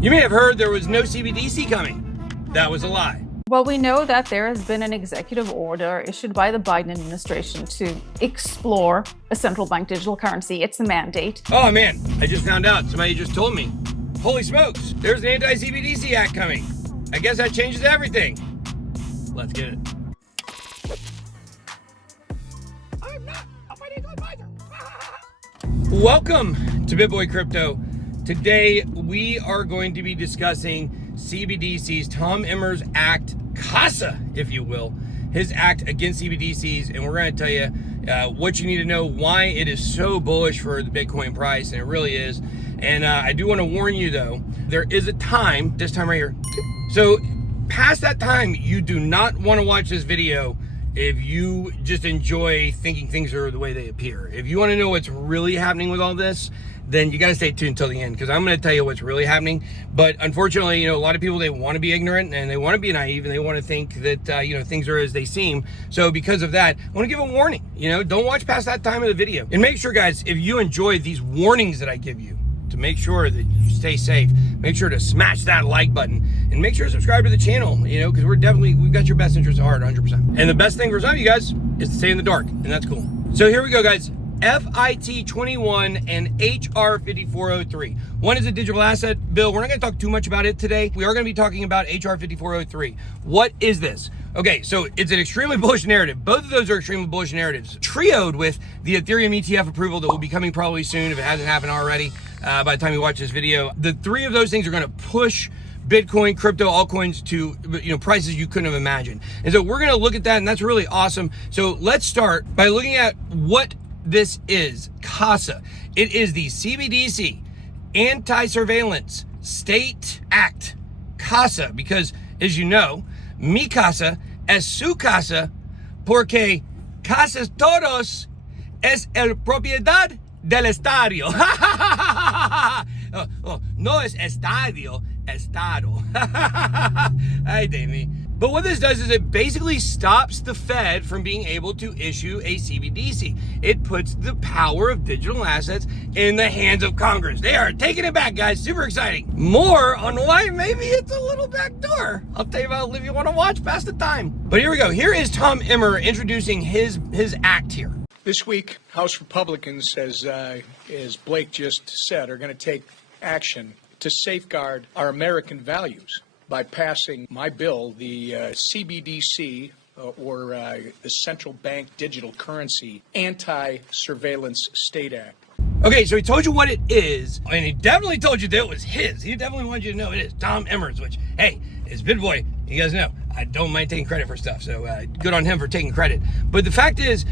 You may have heard there was no CBDC coming. That was a lie. Well, we know that there has been an executive order issued by the Biden administration to explore a central bank digital currency. It's the mandate. Oh man, I just found out. Somebody just told me. Holy smokes, there's an anti-CBDC act coming. I guess that changes everything. Let's get it. I'm not a financial advisor. Welcome to BitBoy Crypto. Today, we are going to be discussing CBDC's Tom Emmer's act, CASA, if you will, his act against CBDCs, and we're going to tell you what you need to know, why it is so bullish for the Bitcoin price, and it really is. And I do want to warn you, though, there is a time, this time right here. So past that time, you do not want to watch this video if you just enjoy thinking things are the way they appear. If you want to know what's really happening with all this, then you got to stay tuned until the end, because I'm going to tell you what's really happening. But unfortunately, a lot of people, they want to be ignorant and they want to be naive and they want to think that, things are as they seem. So because of that, I want to give a warning, don't watch past that time of the video. And make sure, guys, if you enjoy these warnings that I give you, to make sure that you stay safe, make sure to smash that like button and make sure to subscribe to the channel, because we've got your best interest at heart 100%. And the best thing for some of you guys is to stay in the dark, and that's cool. So here we go, guys. FIT21 and HR 5403. One is a digital asset bill. We're not going to talk too much about it today. We are going to be talking about HR 5403. What is this? Okay, so it's an extremely bullish narrative. Both of those are extremely bullish narratives, trioed with the Ethereum ETF approval that will be coming probably soon if it hasn't happened already by the time you watch this video. The three of those things are going to push Bitcoin, crypto, altcoins to prices you couldn't have imagined. And so we're going to look at that, and that's really awesome. So let's start by looking at what this is. CASA. It is the CBDC Anti-Surveillance State Act. CASA, because as you know, mi casa es su casa, porque casas todos es el propiedad del estadio. No es estadio, estado. Ay, de mí. But what this does is it basically stops the Fed from being able to issue a CBDC. It puts the power of digital assets in the hands of Congress. They are taking it back, guys. Super exciting. More on why maybe it's a little backdoor. I'll tell you about it if you want to watch past the time. But here we go. Here is Tom Emmer introducing his act here. This week, House Republicans, as Blake just said, are going to take action to safeguard our American values by passing my bill, the CBDC, or the Central Bank Digital Currency Anti-Surveillance State Act. Okay, so he told you what it is, and he definitely told you that it was his. He definitely wanted you to know it is Tom Emmer's, which, hey, is BitBoy. You guys know, I don't mind taking credit for stuff, so good on him for taking credit. But the fact is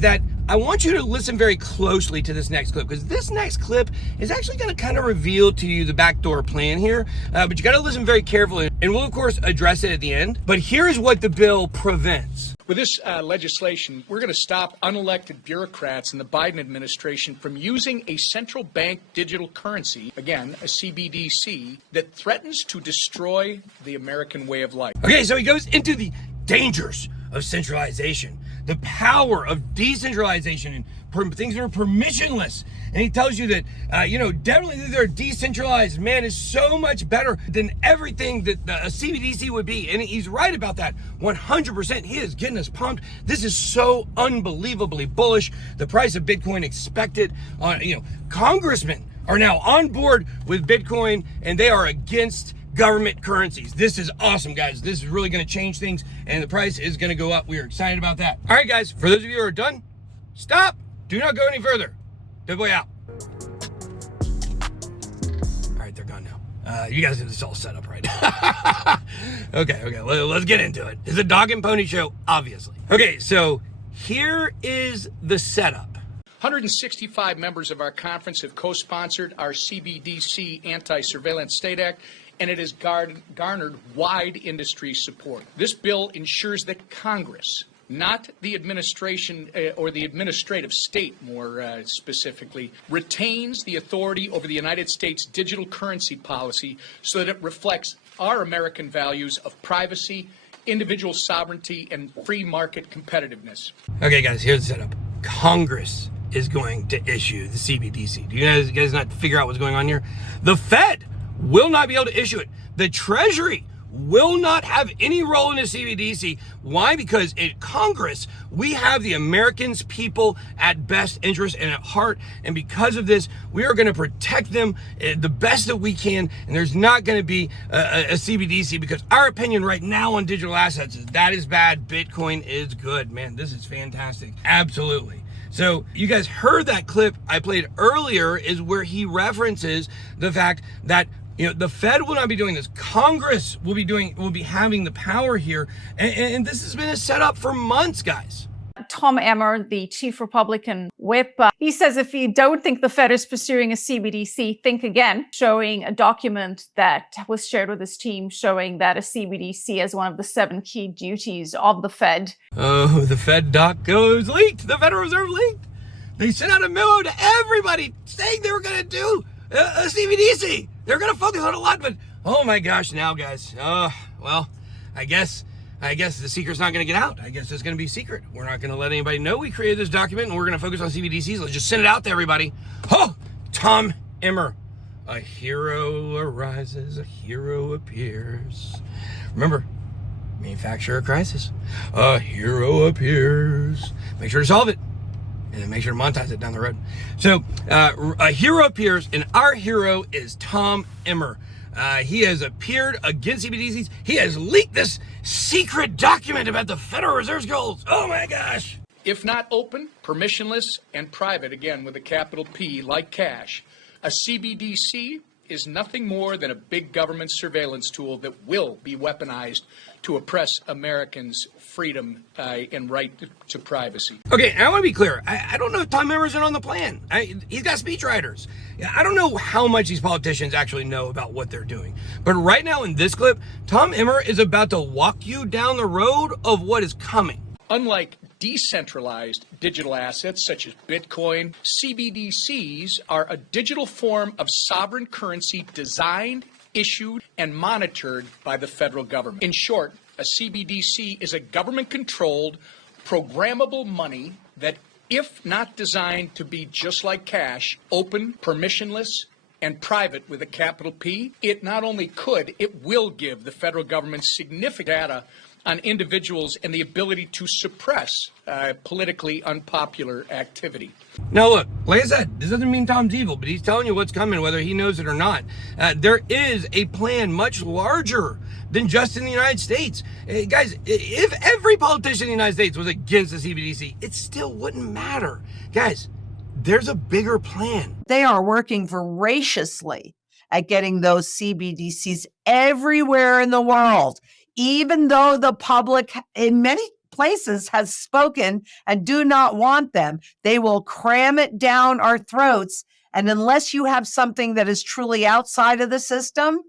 that I want you to listen very closely to this next clip, because this next clip is actually going to kind of reveal to you the backdoor plan here, but you got to listen very carefully, and we'll, of course, address it at the end. But here's what the bill prevents. With this legislation, we're going to stop unelected bureaucrats in the Biden administration from using a central bank digital currency, again, a CBDC, that threatens to destroy the American way of life. Okay, so he goes into the dangers of centralization, the power of decentralization, and things that are permissionless. And he tells you that, definitely that they're decentralized, man, is so much better than everything that a CBDC would be. And he's right about that 100%. He is getting us pumped. This is so unbelievably bullish. The price of Bitcoin expected. Congressmen are now on board with Bitcoin, and they are against government currencies. This is awesome, guys. This is really going to change things, and the price is going to go up. We are excited about that. All right, guys, for those of you who are done, stop. Do not go any further. BitBoy out. All right, they're gone now. You guys have this all set up right. Okay, let's get into it. It's a dog and pony show, obviously. Okay, so here is the setup. 165 members of our conference have co-sponsored our CBDC Anti-Surveillance State Act, and it has garnered wide industry support. This bill ensures that Congress, not the administration or the administrative state more specifically, retains the authority over the United States digital currency policy so that it reflects our American values of privacy, individual sovereignty, and free market competitiveness. Okay, guys, here's the setup. Congress is going to issue the CBDC. Do you guys not figure out what's going on here? The Fed will not be able to issue it. The Treasury will not have any role in the CBDC. Why? Because in Congress, we have the Americans' people at best interest and at heart. And because of this, we are going to protect them the best that we can. And there's not going to be a CBDC, because our opinion right now on digital assets is that is bad. Bitcoin is good. Man, this is fantastic. Absolutely. So you guys heard that clip I played earlier, is where he references the fact that the Fed will not be doing this. Congress will be having the power here. And this has been a setup for months, guys. Tom Emmer, the chief Republican whip, he says if you don't think the Fed is pursuing a CBDC, think again, showing a document that was shared with his team showing that a CBDC is one of the 7 key duties of the Fed. Oh, the Fed doc goes leaked. The Federal Reserve leaked. They sent out a memo to everybody saying they were going to do a CBDC. They're going to focus on a lot, but oh my gosh, now guys, well, I guess the secret's not going to get out. I guess it's going to be secret. We're not going to let anybody know we created this document, and we're going to focus on CBDCs. Let's just send it out to everybody. Oh, Tom Emmer. A hero arises, a hero appears. Remember, manufacturer crisis. A hero appears. Make sure to solve it, and then make sure to monetize it down the road. So a hero appears, and our hero is Tom Emmer. He has appeared against CBDCs. He has leaked this secret document about the Federal Reserve's goals. Oh my gosh. If not open, permissionless, and private, again with a capital P, like cash, a CBDC is nothing more than a big government surveillance tool that will be weaponized to oppress Americans' freedom and right to privacy. Okay, I want to be clear. I don't know if Tom Emmer's in on the plan. He's got speechwriters. I don't know how much these politicians actually know about what they're doing. But right now in this clip, Tom Emmer is about to walk you down the road of what is coming. Unlike decentralized digital assets such as Bitcoin, CBDCs are a digital form of sovereign currency designed, issued, and monitored by the federal government. In short, a CBDC is a government-controlled, programmable money that, if not designed to be just like cash, open, permissionless, and private with a capital P, it not only could, it will give the federal government significant data on individuals and the ability to suppress politically unpopular activity. Now look, like I said, this doesn't mean Tom's evil, but he's telling you what's coming, whether he knows it or not. There is a plan much larger than just in the United States. Guys, if every politician in the United States was against the CBDC, it still wouldn't matter. Guys, there's a bigger plan. They are working voraciously at getting those CBDCs everywhere in the world, even though the public in many places has spoken and do not want them. They will cram it down our throats. And unless you have something that is truly outside of the system,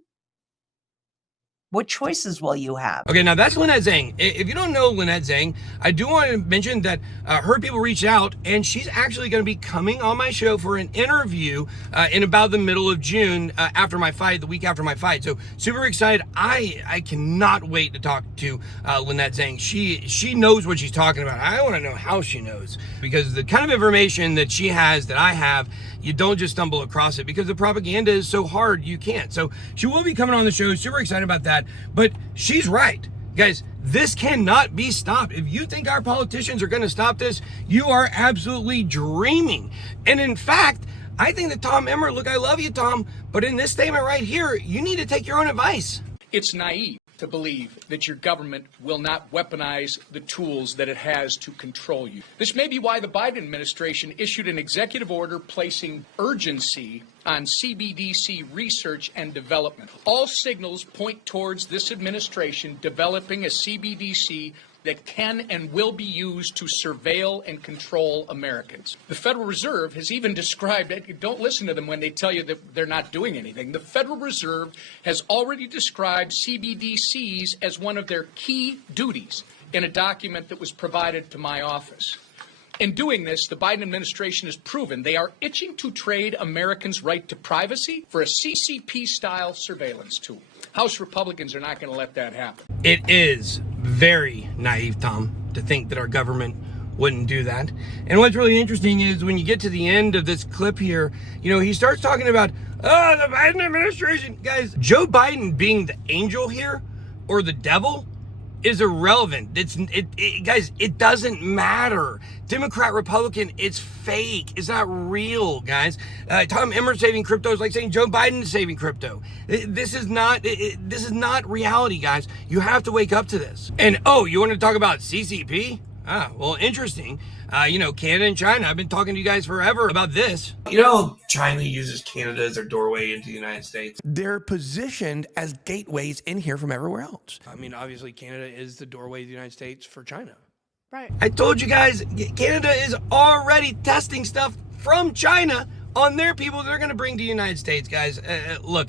what choices will you have? Okay, now that's Lynette Zhang. If you don't know Lynette Zhang, I do want to mention that her people reached out, and she's actually going to be coming on my show for an interview in about the middle of June after my fight, the week after my fight. So super excited. I cannot wait to talk to Lynette Zhang. She knows what she's talking about. I want to know how she knows, because the kind of information that she has that I have, you don't just stumble across it, because the propaganda is so hard, you can't. So she will be coming on the show. Super excited about that. But she's right. Guys, this cannot be stopped. If you think our politicians are going to stop this, you are absolutely dreaming. And in fact, I think that Tom Emmer, look, I love you, Tom, but in this statement right here, you need to take your own advice. It's naive to believe that your government will not weaponize the tools that it has to control you. This may be why the Biden administration issued an executive order placing urgency on CBDC research and development. All signals point towards this administration developing a CBDC that can and will be used to surveil and control Americans. The Federal Reserve has even described it. Don't listen to them when they tell you that they're not doing anything. The Federal Reserve has already described CBDCs as one of their key duties in a document that was provided to my office. In doing this, the Biden administration has proven they are itching to trade Americans' right to privacy for a CCP-style surveillance tool. House Republicans are not going to let that happen. It is very naive, Tom, to think that our government wouldn't do that. And what's really interesting is when you get to the end of this clip here, he starts talking about, Oh, the Biden administration. Guys, Joe Biden being the angel here or the devil is irrelevant. Guys, it doesn't matter. Democrat, Republican, it's fake. It's not real, guys. Tom Emmer saving crypto is like saying Joe Biden is saving crypto. This is not reality, guys. You have to wake up to this. And oh, you want to talk about CCP? Ah, well, interesting. Canada and China. I've been talking to you guys forever about this. China uses Canada as their doorway into the United States. They're positioned as gateways in here from everywhere else. I mean, obviously, Canada is the doorway to the United States for China. Right. I told you guys, Canada is already testing stuff from China on their people they're going to bring to the United States, guys. Look,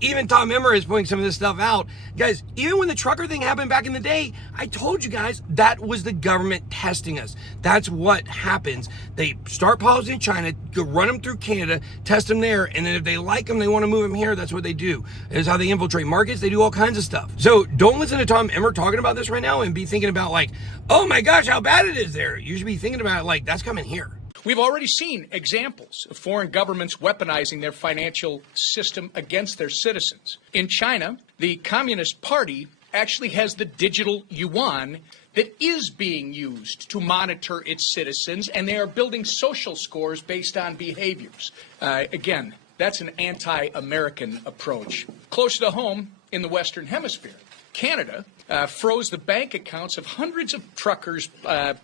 even Tom Emmer is pointing some of this stuff out. Guys, even when the trucker thing happened back in the day, I told you guys that was the government testing us. That's what happens. They start policies in China, go run them through Canada, test them there, and then if they like them, they want to move them here. That's what they do. It's how they infiltrate markets. They do all kinds of stuff. So don't listen to Tom Emmer talking about this right now and be thinking about like, oh my gosh, how bad it is there. You should be thinking about it like, that's coming here. We've already seen examples of foreign governments weaponizing their financial system against their citizens. In China, the Communist Party actually has the digital yuan that is being used to monitor its citizens, and they are building social scores based on behaviors. Again, that's an anti-American approach. Closer to home, in the Western Hemisphere, Canada froze the bank accounts of hundreds of truckers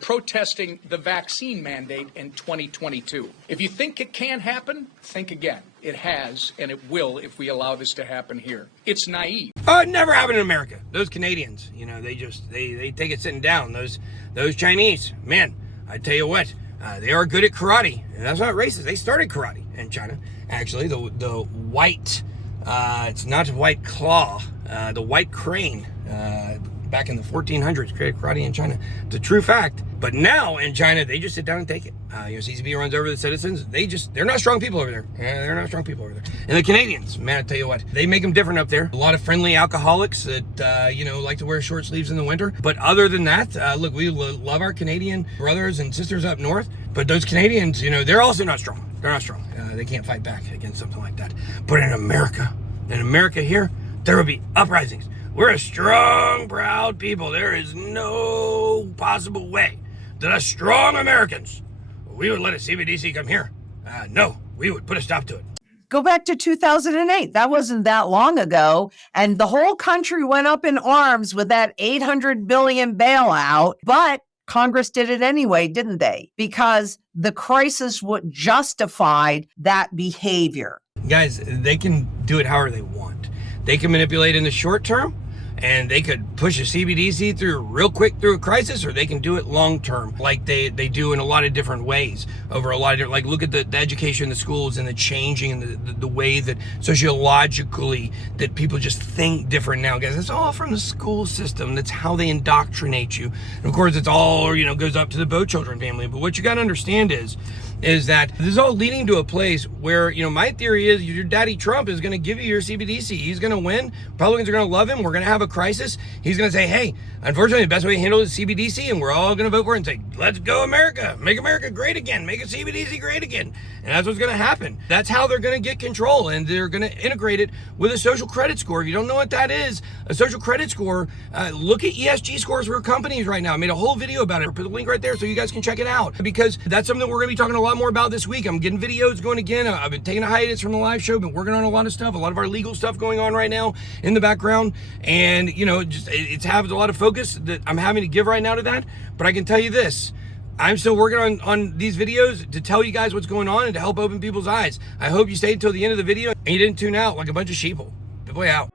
protesting the vaccine mandate in 2022. If you think it can happen, think again. It has, and it will if we allow this to happen here. It's naive. It never happened in America. Those Canadians, they take it sitting down. Those Chinese, man, I tell you what, they are good at karate. And that's not racist. They started karate in China. Actually, the white, it's not white claw, the white crane, back in the 1400s created karate in China. It's a true fact. But now in China, they just sit down and take it. CCP runs over the citizens. They're not strong people over there. They're not strong people over there. And the Canadians, man, I tell you what, they make them different up there. A lot of friendly alcoholics that, like to wear short sleeves in the winter. But other than that, look, we love our Canadian brothers and sisters up north. But those Canadians, they're also not strong. They're not strong. They can't fight back against something like that. But in America here, there will be uprisings. We're a strong, proud people. There is no possible way that us strong Americans, we would let a CBDC come here. No, we would put a stop to it. Go back to 2008. That wasn't that long ago. And the whole country went up in arms with that $800 billion bailout. But Congress did it anyway, didn't they? Because the crisis would justify that behavior. Guys, they can do it however they want. They can manipulate in the short term, and they could push a CBDC through real quick through a crisis, or they can do it long term, like they do in a lot of different ways over a lot of different, like look at the education in the schools and the changing and the way that sociologically that people just think different now, guys. It's all from the school system. That's how they indoctrinate you. And of course, it's all, goes up to the Bow Children family. But what you got to understand is that this is all leading to a place where, my theory is your daddy Trump is going to give you your CBDC. He's going to win. Republicans are going to love him. We're going to have a crisis. He's going to say, hey, unfortunately, the best way to handle it is CBDC, and we're all going to vote for it and say, let's go America. Make America great again. Make a CBDC great again. And that's what's going to happen. That's how they're going to get control, and they're going to integrate it with a social credit score. If you don't know what that is, a social credit score, look at ESG scores for companies right now. I made a whole video about it. I'll put the link right there so you guys can check it out, because that's something that we're going to be talking a lot more about this week. I'm getting videos going again. I've been taking a hiatus from the live show, been working on a lot of stuff, a lot of our legal stuff going on right now in the background. And, it's having a lot of focus that I'm having to give right now to that. But I can tell you this, I'm still working on these videos to tell you guys what's going on and to help open people's eyes. I hope you stayed until the end of the video and you didn't tune out like a bunch of sheeple. BitBoy out.